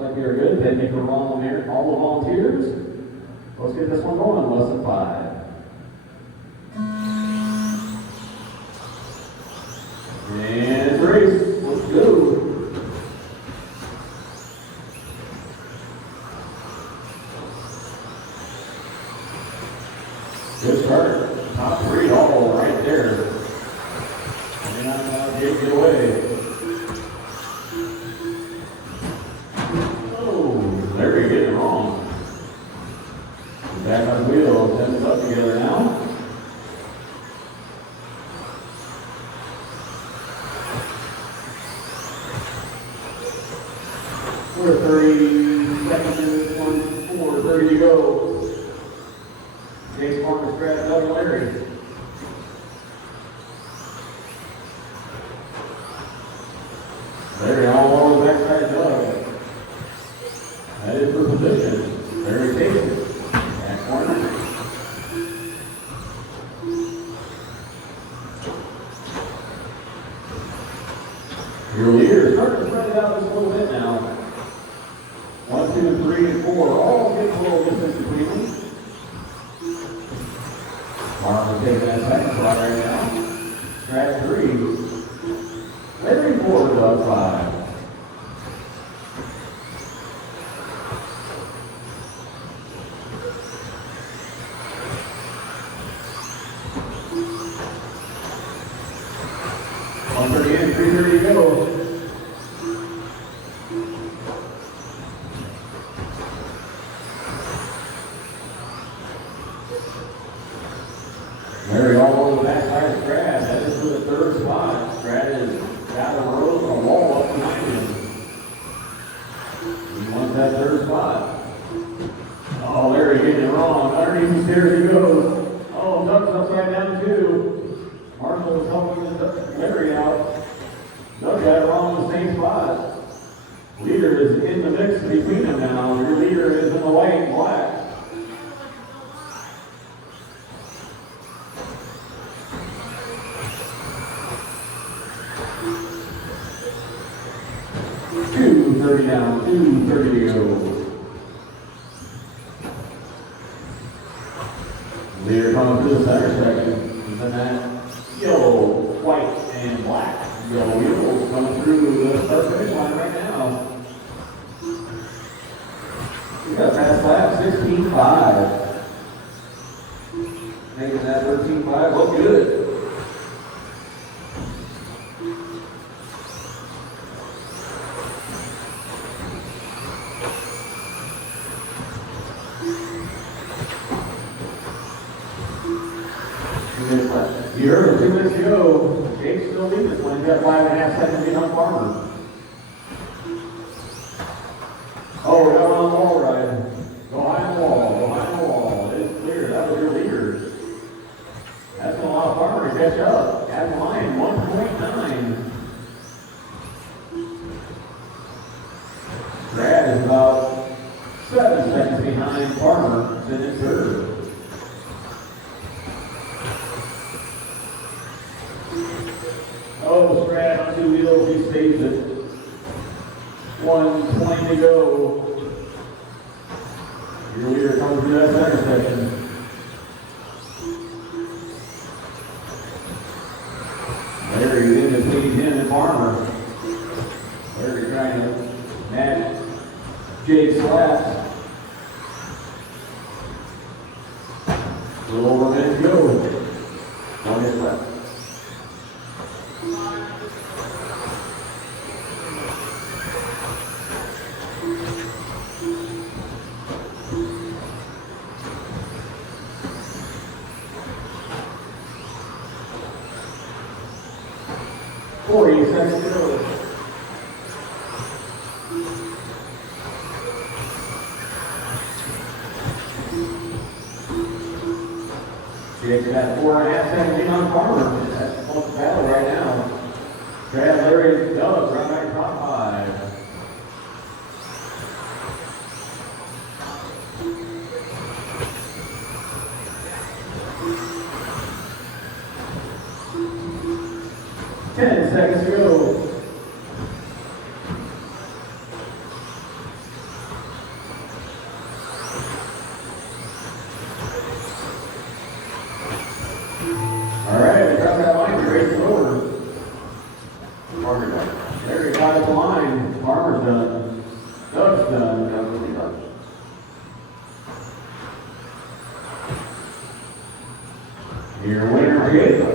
like we are good. Thank you for all the volunteers. Let's get this one going, lesson 5. And it's a race. Let's go. Good start. Top 3 all right there. And not get away. Oh, there you get it wrong. Back on the wheel, send it up together now. We're 30 seconds, 1, 4, 30 to go. Jake's partner scratch double Larry. Larry all over the backside dug. That is for position. Larry takes it. Back corner. Your leader starting to spread it out just a little bit now. 1, 2, 3, and 4. All get a little distance between them. Mark is taking that second spot right now. Scratch 3. Larry 4 to up 5. In, 3:30 to go. Larry all over the backside of Brad. That is for the 3rd spot. Brad has got a road and a wall up behind him. He wants that 3rd spot. Oh, Larry getting it wrong. Underneath the stairs he goes. Oh, Doug's upside down too. Marshall is helping Larry out. Doug got it wrong in the same spot. Leader is in the mix between them now. Your leader is in the white and black. $2:30 down, $2:30 to go. Leader coming through the center section. He's in that yellow, white, and black. Yellow wheels coming through the start finish line right now. We got fast lap 16.5. Making that 13.5 look good. You heard him 2 minutes ago. Jake's still leading this one. He's got 5.5 seconds behind Farmer. Oh, we're going on the wall ride. Go behind the wall. Go behind the wall. It's clear. That was your leader. That's going to allow Farmer to catch up. At the line, 1.9. Brad is about 7 seconds behind Farmer, sitting in 3rd. Oh, Strad on 2 wheels, he saves it. 1:20 to go. Your leader comes through that center section. Larry in between him and Farmer. Larry trying to match Jake's laps. A little over a minute to go. 1 minute left. Seconds to go. Jake's got 4.5 seconds behind Farmer. That's the close battle right now. Brad, Larry, and Doug right back top 5. Seconds to go. Your winner is